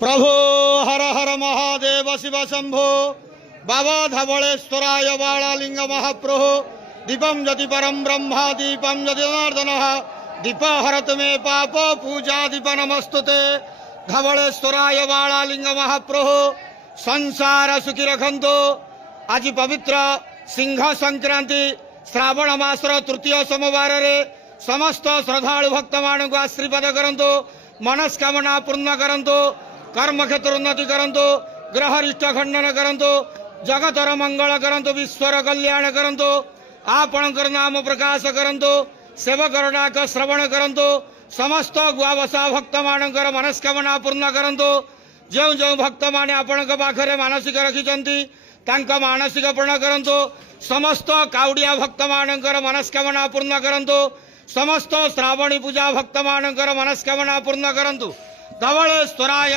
प्रभो हर हर महादेव शिव शंभो बाबा धवलेश्वराय बालालिंग महाप्रभो दीपम यदि परम ब्रह्मा दीपम यदि जनार्दन दीप हरत मे पाप पूजा दीप नमस्तुते धवलेश्वराय बालालिंग महाप्रभो संसार सुखी रखंतो। आज पवित्र सिंह संक्रांति श्रावण मासर तृतीय सोमवार रे समस्त श्रद्धालु भक्त मान को आशीर्वाद करंतो, मनस्कामना पूर्ण करंतो, कर्म क्षेत्र उन्नति करंतो, ग्रह रिष्ट खंडन करंतो, जगतर मंगल करंतो, विश्वर कल्याण करंतो, आपणकर नाम प्रकाश करंतो, सेवकर डाक श्रवण करंतो, समस्त गुआवसा भक्त मानकर मनस्कामना पूर्ण करंतो। जो जो भक्त माने आपणक पाखरे मानसिक रखिचंती तांका मानसिक पूर्ण करंतो। समस्त काउडिया भक्त मानकर मनस्कामना पूर्ण करंतो। समस्त श्रावणी पूजा भक्त मानकर मनस्कामना पूर्ण करंतु। धवलेश्वराय